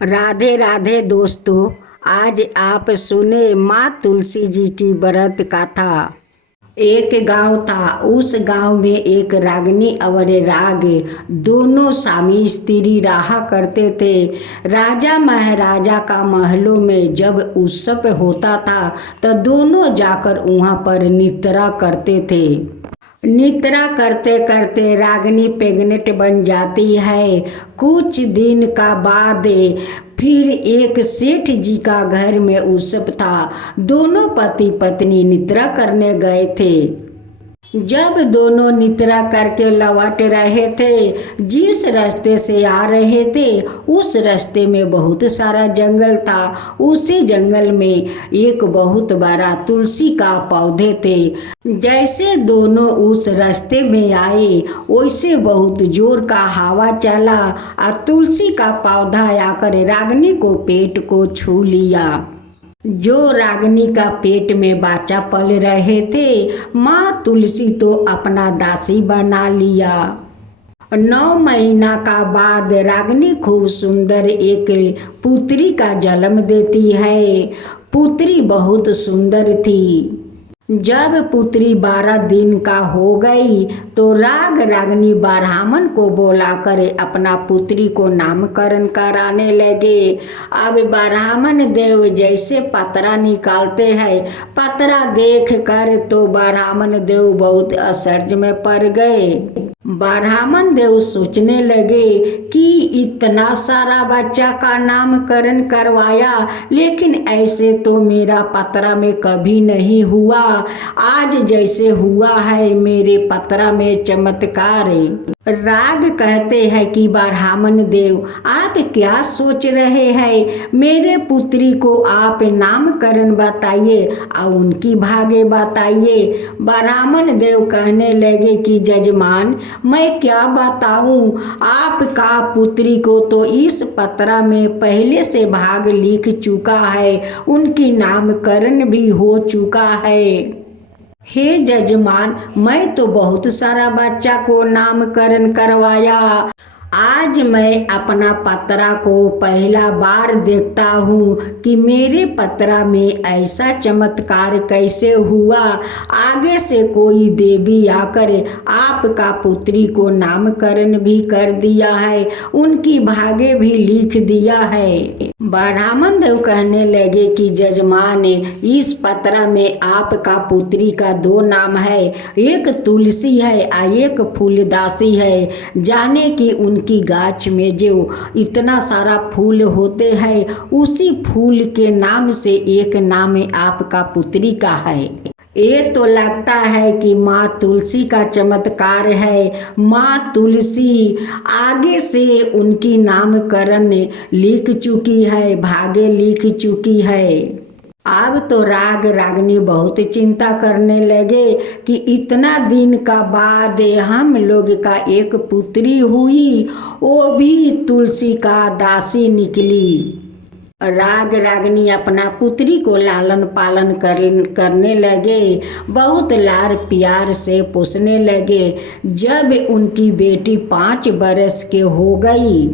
राधे राधे दोस्तों। आज आप सुने माँ तुलसी जी की व्रत कथा। एक गांव था। उस गांव में एक रागिनी और राग दोनों स्वामी स्त्री रहा करते थे। राजा महाराजा का महलों में जब उत्सव होता था तो दोनों जाकर वहां पर निद्रा करते थे। निद्रा करते करते रागिनी प्रेग्नेंट बन जाती है। कुछ दिन का बाद फिर एक सेठ जी का घर में उत्सव था। दोनों पति पत्नी निद्रा करने गए थे। जब दोनों निद्रा करके लौट रहे थे, जिस रास्ते से आ रहे थे उस रास्ते में बहुत सारा जंगल था। उसी जंगल में एक बहुत बड़ा तुलसी का पौधे थे। जैसे दोनों उस रास्ते में आए वैसे बहुत जोर का हवा चला और तुलसी का पौधा आकर रागिनी को पेट को छू लिया। जो रागिनी का पेट में बच्चा पल रहे थे, माँ तुलसी तो अपना दासी बना लिया। 9 महीना का बाद रागिनी खूब सुंदर एक पुत्री का जन्म देती है। पुत्री बहुत सुंदर थी। जब पुत्री 12 दिन का हो गई तो रागिनी ब्राह्मण को बुलाकर अपना पुत्री को नामकरण कराने लगे। अब ब्राह्मण देव जैसे पतरा निकालते हैं, पतरा देख कर तो ब्राह्मण देव बहुत आश्चर्य में पड़ गए। ब्राह्मण देव सोचने लगे कि इतना सारा बच्चा का नामकरण करवाया, लेकिन ऐसे तो मेरा पतरा में कभी नहीं हुआ। आज जैसे हुआ है मेरे पतरा में चमत्कार। राग कहते हैं कि ब्राह्मण देव आप क्या सोच रहे हैं? मेरे पुत्री को आप नामकरण बताइए और उनकी भाग्य बताइए। ब्राह्मण देव कहने लगे कि जजमान मैं क्या बताऊं, आपका पुत्री को तो इस पत्रा में पहले से भाग लिख चुका है, उनकी नामकरण भी हो चुका है। हे जजमान, मैं तो बहुत सारा बच्चा को नामकरण करवाया। आज मैं अपना पतरा को पहला बार देखता हूँ कि मेरे पतरा में ऐसा चमत्कार कैसे हुआ। आगे से कोई देवी आकर आपका पुत्री को नामकरण भी कर दिया है, उनकी भाग्य भी लिख दिया है। ब्राह्मण देव कहने लगे कि जजमान इस पतरा में आपका पुत्री का 2 नाम है, एक तुलसी है और एक फूलदासी है। जाने कि उनकी गाछ में जो इतना सारा फूल होते हैं उसी फूल के नाम से एक नाम आपका पुत्री का है। ये तो लगता है कि माँ तुलसी का चमत्कार है। माँ तुलसी आगे से उनकी नामकरण लिख चुकी है, भाग्य लिख चुकी है। अब तो रागिनी बहुत चिंता करने लगे कि इतना दिन का बाद हम लोग का एक पुत्री हुई, वो भी तुलसी का दासी निकली। रागिनी अपना पुत्री को लालन पालन करने लगे, बहुत लाड़ प्यार से पोसने लगे। जब उनकी बेटी 5 बरस के हो गई,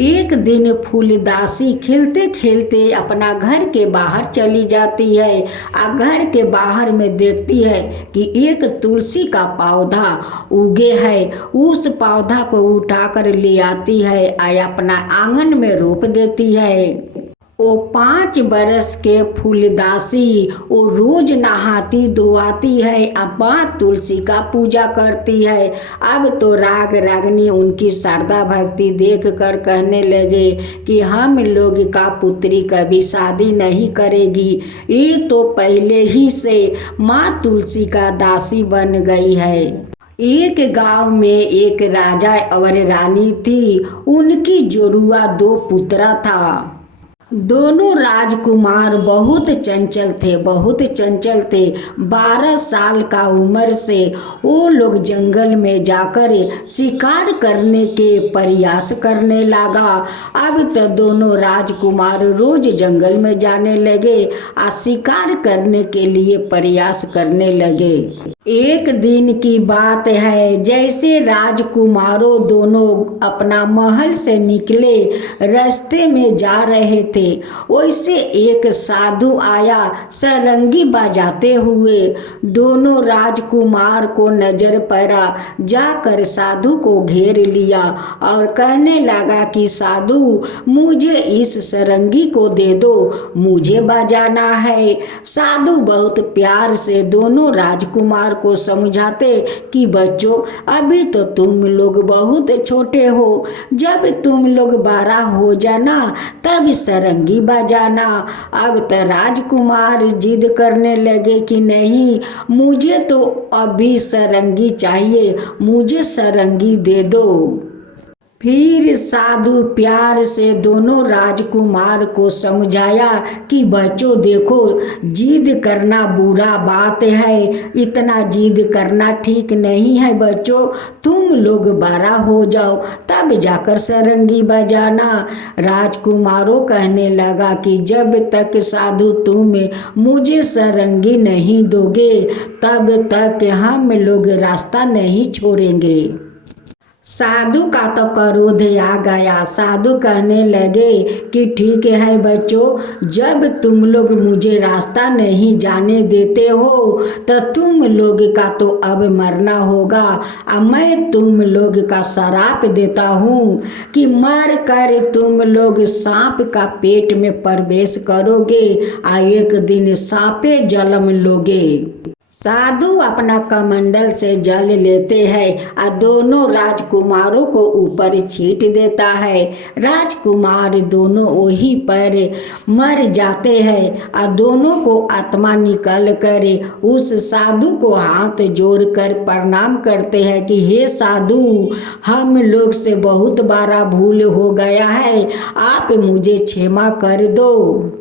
एक दिन फूलदासी खेलते खेलते अपना घर के बाहर चली जाती है और घर के बाहर में देखती है कि एक तुलसी का पौधा उगे है। उस पौधा को उठाकर ले आती है और अपना आंगन में रोप देती है। वो 5 बरस के फूलदासी वो रोज नहाती धोआती है, अब माँ तुलसी का पूजा करती है। अब तो रागिनी उनकी श्रद्धा भक्ति देख कर कहने लगे कि हम लोग का पुत्री कभी शादी नहीं करेगी, ये तो पहले ही से माँ तुलसी का दासी बन गई है। एक गांव में एक राजा और रानी थी। उनकी जोड़ुआ 2 पुत्र था। दोनों राजकुमार बहुत चंचल थे। 12 साल का उम्र से वो लोग जंगल में जाकर शिकार करने के प्रयास करने लगा। अब तो दोनों राजकुमार रोज जंगल में जाने लगे और शिकार करने के लिए प्रयास करने लगे। एक दिन की बात है, जैसे राजकुमारों दोनों अपना महल से निकले रास्ते में जा रहे थे, वैसे एक साधु आया सारंगी बजाते हुए। दोनों राजकुमार को नजर पड़ा, जाकर साधु को घेर लिया और कहने लगा कि साधु, मुझे इस सारंगी को दे दो, मुझे बजाना है। साधु बहुत प्यार से दोनों राजकुमार को समझाते कि बच्चों, अभी तो तुम लोग बहुत छोटे हो, जब तुम लोग बड़ा हो जाना तब सारंगी बजाना। अब तो राजकुमार जिद करने लगे कि नहीं, मुझे तो अभी सारंगी चाहिए, मुझे सारंगी दे दो। फिर साधु प्यार से दोनों राजकुमार को समझाया कि बच्चों देखो, जिद करना बुरा बात है, इतना जिद करना ठीक नहीं है बच्चों, तुम लोग बड़ा हो जाओ तब जाकर सारंगी बजाना। राजकुमारों कहने लगा कि जब तक साधु तुम मुझे सारंगी नहीं दोगे तब तक हम लोग रास्ता नहीं छोड़ेंगे। साधु का तो क्रोध आ गया। साधु कहने लगे कि ठीक है बच्चों, जब तुम लोग मुझे रास्ता नहीं जाने देते हो तो तुम लोग का तो अब मरना होगा। अब मैं तुम लोग का श्राप देता हूँ कि मर कर तुम लोग सांप का पेट में प्रवेश करोगे और एक दिन सांपे जन्म लोगे। साधु अपना कमंडल से जल लेते हैं और दोनों राजकुमारों को ऊपर छींट देता है। राजकुमार दोनों वहीं पर मर जाते हैं और दोनों को आत्मा निकल कर उस साधु को हाथ जोड़कर प्रणाम करते हैं कि हे साधु, हम लोग से बहुत बड़ा भूल हो गया है, आप मुझे क्षमा कर दो।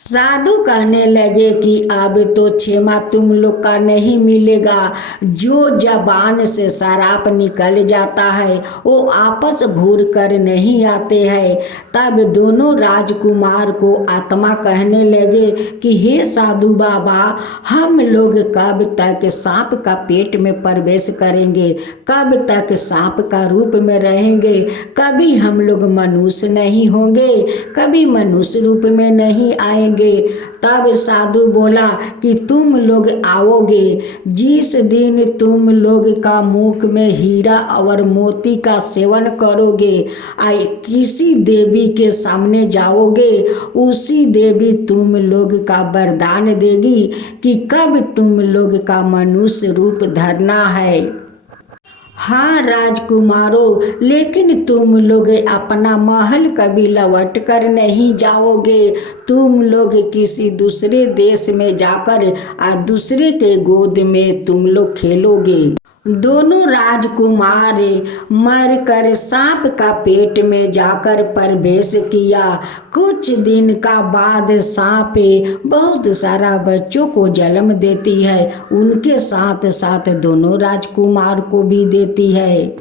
साधु कहने लगे कि अब तो क्षमा तुम लोग का नहीं मिलेगा। जो जबान से शराब निकल जाता है वो आपस घूर कर नहीं आते हैं। तब दोनों राजकुमार को आत्मा कहने लगे कि हे साधु बाबा, हम लोग कब तक सांप का पेट में प्रवेश करेंगे, कब तक सांप का रूप में रहेंगे, कभी हम लोग मनुष्य नहीं होंगे, कभी मनुष्य रूप में नहीं आएंगे। तब साधु बोला कि तुम लोग आओगे जिस दिन तुम लोग का मुख में हीरा और मोती का सेवन करोगे, आए किसी देवी के सामने जाओगे, उसी देवी तुम लोग का वरदान देगी कि कब तुम लोग का मनुष्य रूप धरना है। हाँ राजकुमारों, लेकिन तुम लोग अपना महल कभी लौट कर नहीं जाओगे। तुम लोग किसी दूसरे देश में जाकर दूसरे के गोद में तुम लोग खेलोगे। दोनों राजकुमार मरकर सांप का पेट में जाकर प्रवेश किया। कुछ दिन का बाद सांप बहुत सारा बच्चों को जन्म देती है, उनके साथ साथ दोनों राजकुमार को भी देती है।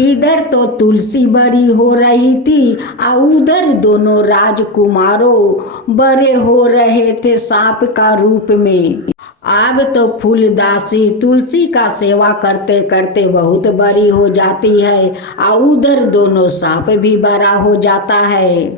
इधर तो तुलसी बड़ी हो रही थी और उधर दोनों राजकुमारों बड़े हो रहे थे सांप का रूप में। अब तो फूलदासी तुलसी का सेवा करते करते बहुत बड़ी हो जाती है और उधर दोनों सांप भी बड़ा हो जाता है।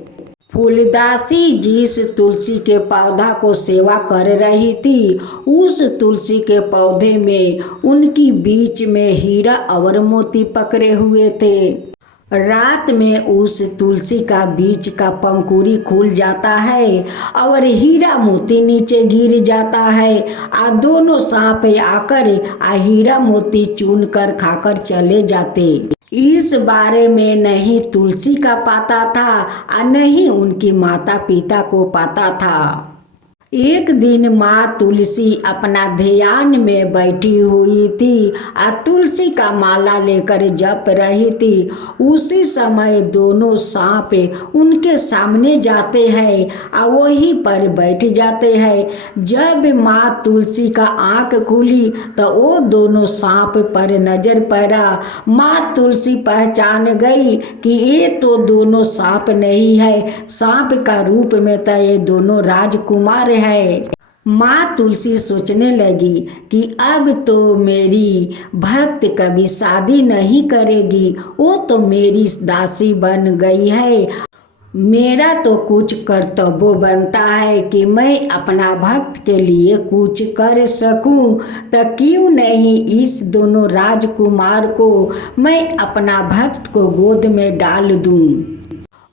फूलदासी जिस तुलसी के पौधा को सेवा कर रही थी, उस तुलसी के पौधे में उनकी बीच में हीरा और मोती पकड़े हुए थे। रात में उस तुलसी का बीच का पंखुड़ी खुल जाता है और हीरा मोती नीचे गिर जाता है और दोनों सांप आकर हीरा मोती चुन कर खाकर चले जाते। इस बारे में नहीं तुलसी का पता था और नहीं उनकी माता पिता को पता था। एक दिन माँ तुलसी अपना ध्यान में बैठी हुई थी और तुलसी का माला लेकर जप रही थी। उसी समय दोनों सांप उनके सामने जाते हैं और वहीं पर बैठ जाते हैं। जब माँ तुलसी का आंख खुली तो वो दोनों सांप पर नजर पड़ा। माँ तुलसी पहचान गई कि ये तो दोनों सांप नहीं है, सांप का रूप में तो ये दोनों राजकुमार है। माँ तुलसी सोचने लगी कि अब तो मेरी भक्त कभी शादी नहीं करेगी, वो तो मेरी दासी बन गई है। मेरा तो कुछ कर्तव्य बनता है कि मैं अपना भक्त के लिए कुछ कर सकूं, तो क्यों नहीं इस दोनों राजकुमार को मैं अपना भक्त को गोद में डाल दूं।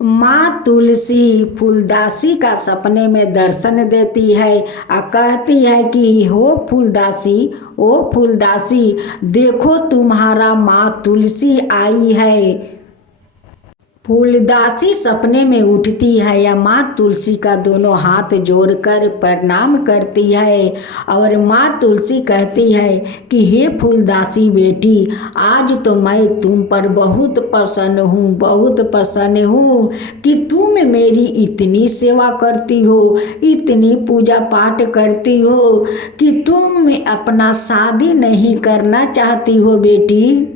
माँ तुलसी फूलदासी का सपने में दर्शन देती है और कहती है कि हो फूलदासी, ओ फूलदासी, देखो तुम्हारा माँ तुलसी आई है। फूलदासी सपने में उठती है या माँ तुलसी का दोनों हाथ जोड़कर प्रणाम करती है और माँ तुलसी कहती है कि हे फूलदासी बेटी, आज तो मैं तुम पर बहुत प्रसन्न हूँ कि तुम मेरी इतनी सेवा करती हो, इतनी पूजा पाठ करती हो कि तुम अपना शादी नहीं करना चाहती हो बेटी,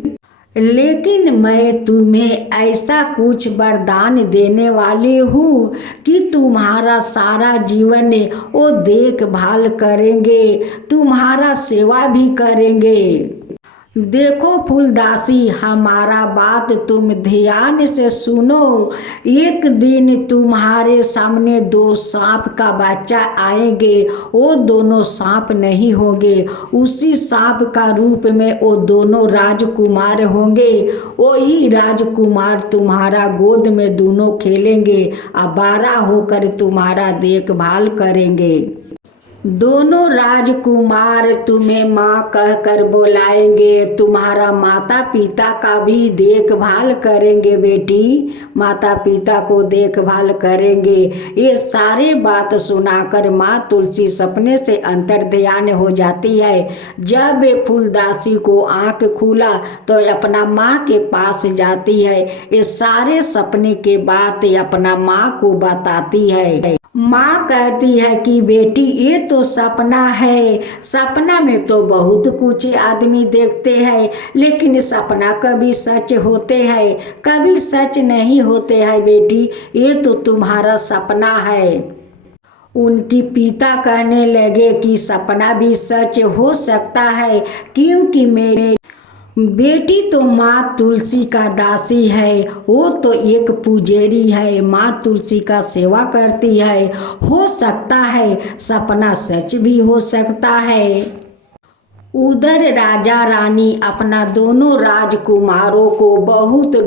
लेकिन मैं तुम्हें ऐसा कुछ वरदान देने वाली हूँ कि तुम्हारा सारा जीवन वो देखभाल करेंगे, तुम्हारा सेवा भी करेंगे। देखो फूलदासी, हमारा बात तुम ध्यान से सुनो। एक दिन तुम्हारे सामने दो सांप का बच्चा आएंगे, वो दोनों सांप नहीं होंगे, उसी सांप का रूप में वो दोनों राजकुमार होंगे। वही राजकुमार तुम्हारा गोद में दोनों खेलेंगे और बड़ा होकर तुम्हारा देखभाल करेंगे। दोनों राजकुमार तुम्हें माँ कहकर बुलाएंगे, तुम्हारा माता पिता का भी देखभाल करेंगे बेटी, माता पिता को देखभाल करेंगे। ये सारे बात सुनाकर माँ तुलसी सपने से अंतर्ध्यान हो जाती है। जब फूलदासी को आंख खुला तो अपना माँ के पास जाती है, ये सारे सपने के बात अपना माँ को बताती है। माँ कहती है कि बेटी ये तो सपना है, सपना में तो बहुत कुछ आदमी देखते हैं, लेकिन सपना कभी सच होते हैं, कभी सच नहीं होते हैं बेटी, ये तो तुम्हारा सपना है। उनकी पिता कहने लगे कि सपना भी सच हो सकता है, क्योंकि मेरे बेटी तो माँ तुलसी का दासी है, वो तो एक पुजेरी है, माँ तुलसी का सेवा करती है, हो सकता है सपना सच भी हो सकता है। उधर राजा रानी अपना दोनों राजकुमारों को बहुत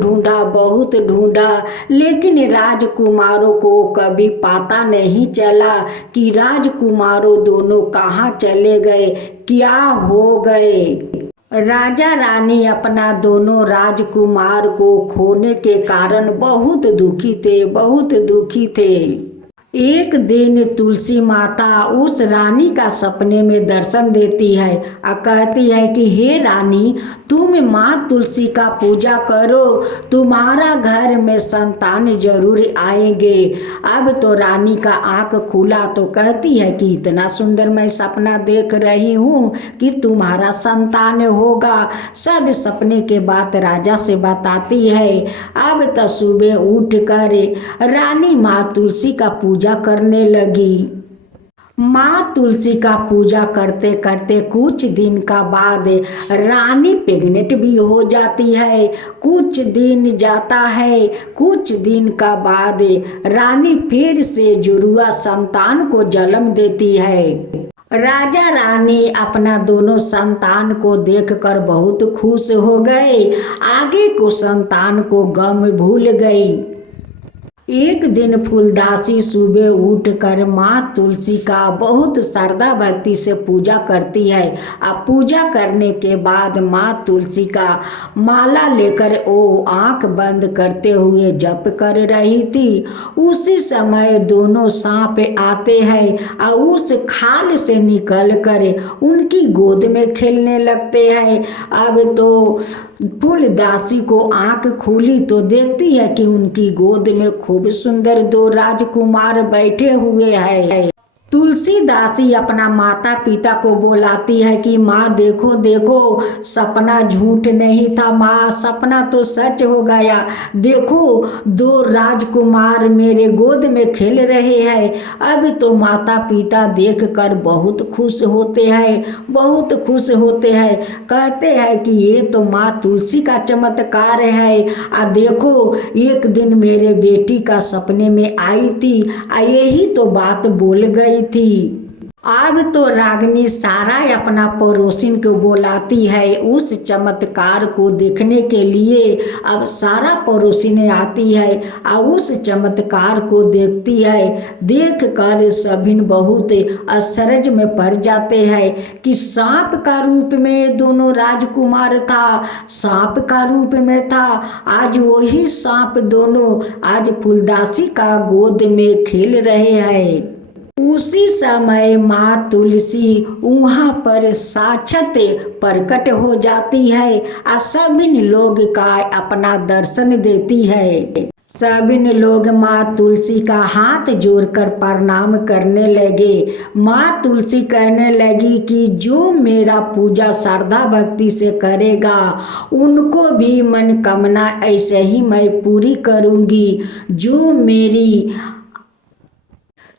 ढूंढा, लेकिन राजकुमारों को कभी पता नहीं चला कि राजकुमारों दोनों कहाँ चले गए, क्या हो गए। राजा रानी अपना दोनों राजकुमार को खोने के कारण बहुत दुखी थे। एक दिन तुलसी माता उस रानी का सपने में दर्शन देती है और कहती है कि हे रानी, तुम माँ तुलसी का पूजा करो, तुम्हारा घर में संतान जरूर आएंगे। अब तो रानी का आंख खुला तो कहती है कि इतना सुंदर मैं सपना देख रही हूँ कि तुम्हारा संतान होगा। सब सपने के बात राजा से बताती है। अब तो सुबह उठकर रानी माँ तुलसी का पूजा करने लगी। माँ तुलसी का पूजा करते करते कुछ दिन का बाद रानी प्रेग्नेंट भी हो जाती है। कुछ दिन जाता है, कुछ दिन का बाद रानी फिर से जुड़वा संतान को जन्म देती है। राजा रानी अपना दोनों संतान को देखकर बहुत खुश हो गए, आगे को संतान को गम भूल गई। एक दिन फूलदासी सुबह उठकर माँ तुलसी का बहुत श्रद्धा भक्ति से पूजा करती है। अब पूजा करने के बाद माँ तुलसी का माला लेकर वो आंख बंद करते हुए जप कर रही थी। उसी समय दोनों सांप आते हैं और उस खाल से निकल कर उनकी गोद में खेलने लगते हैं। अब तो फूलदासी को आंख खुली तो देखती है कि उनकी गोद में खूब सुंदर दो राजकुमार बैठे हुए हैं। तुलसीदासी अपना माता पिता को बुलाती है कि माँ देखो देखो, सपना झूठ नहीं था माँ, सपना तो सच हो गया। देखो दो राजकुमार मेरे गोद में खेल रहे हैं। अभी तो माता पिता देखकर बहुत खुश होते हैं, बहुत खुश होते हैं। कहते हैं कि ये तो माँ तुलसी का चमत्कार है। देखो एक दिन मेरे बेटी का सपने में आई थी, यही तो बात बोल गई थी। अब तो रागिनी सारा अपना पड़ोसिन को बुलाती है उस चमत्कार को देखने के लिए। अब सारा पड़ोसिन आती है और उस चमत्कार को देखती है। देख कर सभिन बहुत आश्चर्य में पड़ जाते हैं कि सांप का रूप में दोनों राजकुमार था, सांप का रूप में था। आज वही सांप दोनों आज फूलदासी का गोद में खेल रहे हैं। उसी समय माँ तुलसी वहाँ पर साक्षात प्रकट हो जाती है और सभी लोग का अपना दर्शन देती है। सभी लोग माँ तुलसी का हाथ जोड़कर प्रणाम करने लगे। माँ तुलसी कहने लगी कि जो मेरा पूजा श्रद्धा भक्ति से करेगा उनको भी मनोकामना ऐसे ही मैं पूरी करूँगी। जो मेरी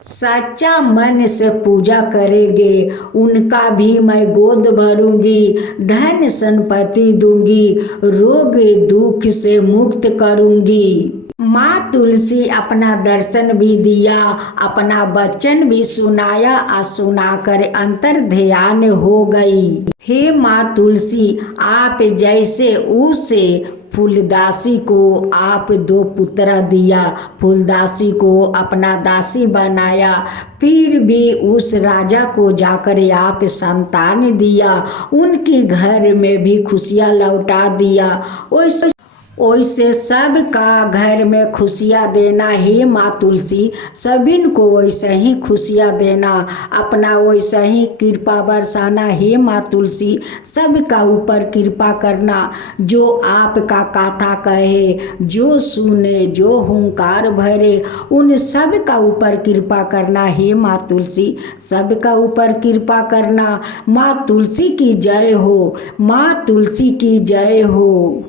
सच्चा मन से पूजा करेंगे उनका भी मैं गोद भरूंगी, धन संपत्ति दूंगी, रोग दुख से मुक्त करूंगी। माँ तुलसी अपना दर्शन भी दिया, अपना वचन भी सुनाया और सुनाकर अंतर ध्यान हो गई। हे माँ तुलसी, आप जैसे उसे फूलदासी को आप दो पुत्र दिया, फूलदासी को अपना दासी बनाया, फिर भी उस राजा को जाकर आप संतान दिया, उनके घर में भी खुशियाँ लौटा दिया। वैसे सबका घर में खुशियाँ देना। हे माँ तुलसी, सभी को वैसे ही खुशियाँ देना, अपना वैसे ही कृपा बरसाना। हे माँ तुलसी, सबका ऊपर कृपा करना। जो आपका कथा कहे, जो सुने, जो हुंकार भरे, उन सब का ऊपर कृपा करना। हे माँ तुलसी, सबका ऊपर कृपा करना। माँ तुलसी की जय हो, माँ तुलसी की जय हो।